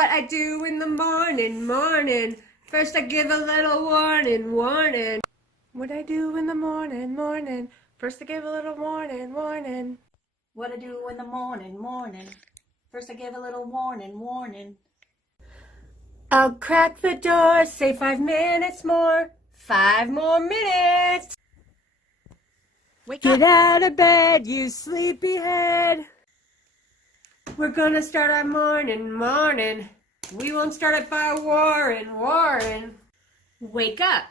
What I do in the morning, morning. First I give a little warning, warning. What I do in the morning, morning. First I give a little warning, warning. What I do in the morning, morning. First I give a little warning, warning. I'll crack the door, say 5 minutes more. 5 more minutes. Get out of bed, you sleepyhead. We're gonna start our morning, morning. We won't start it by warring, warring. Wake up.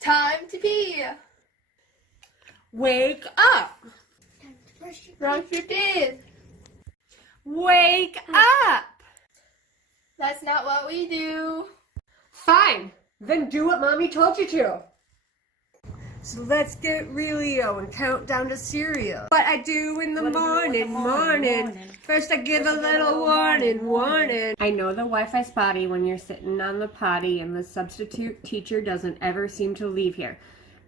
Time to pee. Wake up. Time to brush your teeth. Wake up. That's not what we do. Fine, then do what Mommy told you to. So let's get Realio and count down to cereal. What I do in the morning, morning. First I give a little warning, warning. I know the Wi-Fi's spotty when you're sitting on the potty and the substitute teacher doesn't ever seem to leave here.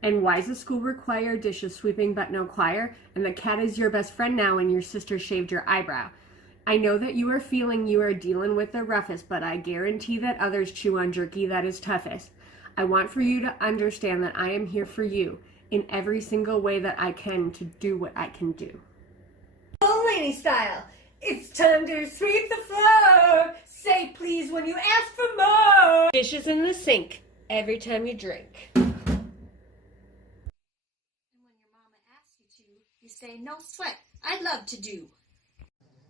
And why's the school require dishes sweeping but no choir? And the cat is your best friend now and your sister shaved your eyebrow. I know that you are feeling you are dealing with the roughest, but I guarantee that others chew on jerky that is toughest. I want for you to understand that I am here for you in every single way that I can to do what I can do. Old lady style, it's time to sweep the floor. Say please when you ask for more. Dishes in the sink every time you drink. And when your mama asks you to, you say, no sweat, I'd love to do.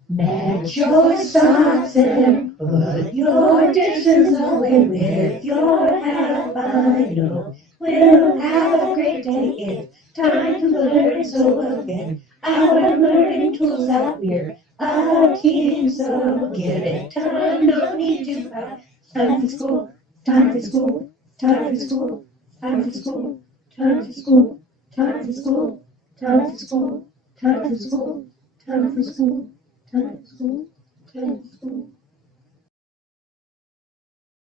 Match your socks and put your dishes away with your albino. We'll have a great day. It's time to learn, so again, our learning tools out here. Our team, so get it. Time, no need to hide. Time for school, time for school, time for school, time for school, time for school, time for school, time for school, time for school, time for school. Time for school, time for school.